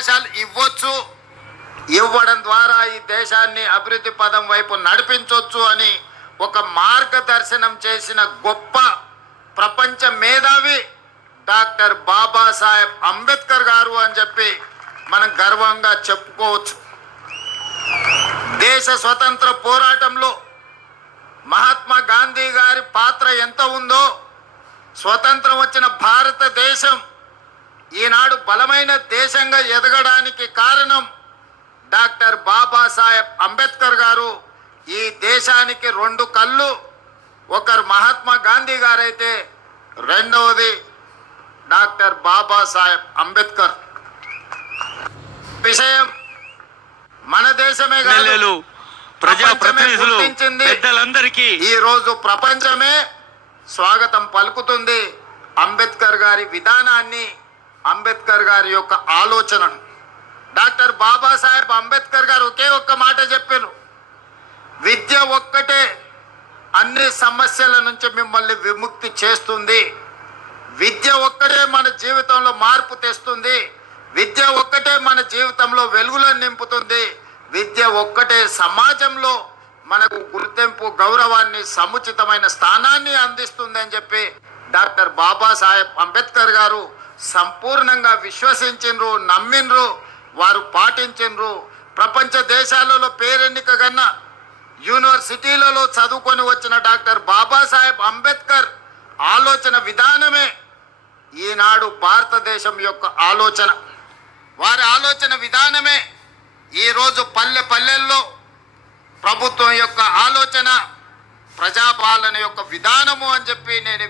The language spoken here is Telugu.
అవకాశాలు ఇవ్వచ్చు, ఇవ్వడం ద్వారా ఈ దేశాన్ని అభివృద్ధి పదం వైపు నడిపించవచ్చు అని ఒక మార్గదర్శనం చేసిన గొప్ప ప్రపంచ మేధావి డాక్టర్ బాబాసాహెబ్ అంబేద్కర్ గారు అని చెప్పి మనం గర్వంగా చెప్పుకోవచ్చు. దేశ స్వతంత్ర పోరాటంలో మహాత్మా గాంధీ గారి పాత్ర ఎంత ఉందో, స్వతంత్రం వచ్చిన భారతదేశం ఈనాడు బలమైన దేశంగా ఎదగడానికి కారణం డాక్టర్ బాబాసాహెబ్ అంబేద్కర్ గారు. ఈ దేశానికి రెండు కళ్ళు, ఒకరు మహాత్మా గాంధీ గారైతే రెండవది డాక్టర్ బాబాసాహెబ్ అంబేద్కర్. విషయం మన దేశమే కాదు, ప్రజాప్రతినిధులు పెద్దలందరికీ ఈ రోజు ప్రపంచమే స్వాగతం పలుకుతుంది అంబేద్కర్ గారి విధానాన్ని, అంబేద్కర్ గారి యొక్క ఆలోచనను. డాక్టర్ బాబాసాహెబ్ అంబేద్కర్ గారు ఒకే ఒక్క మాట చెప్పారు, విద్య ఒక్కటే అన్ని సమస్యల నుంచి మిమ్మల్ని విముక్తి చేస్తుంది, విద్య ఒక్కటే మన జీవితంలో మార్పు తెస్తుంది, విద్య ఒక్కటే మన జీవితంలో వెలుగులను నింపుతుంది, విద్య ఒక్కటే సమాజంలో మనకు గుర్తింపు, గౌరవాన్ని, సముచితమైన స్థానాన్ని అందిస్తుంది అని చెప్పి డాక్టర్ బాబాసాహెబ్ అంబేద్కర్ గారు సంపూర్ణంగా విశ్వసించిండ్రు, నమ్మిండ్రు, వారు పాటించిండ్రు. ప్రపంచ దేశాలలో పేరెన్నిక గన్న యూనివర్సిటీలలో చదువుకొని వచ్చిన డాక్టర్ బాబాసాహెబ్ అంబేద్కర్ ఆలోచన విధానమే ఈనాడు భారతదేశం యొక్క ఆలోచన. వారి ఆలోచన విధానమే ఈరోజు పల్లె పల్లెల్లో ప్రభుత్వం యొక్క ఆలోచన, ప్రజాపాలన యొక్క విధానము అని చెప్పి నేను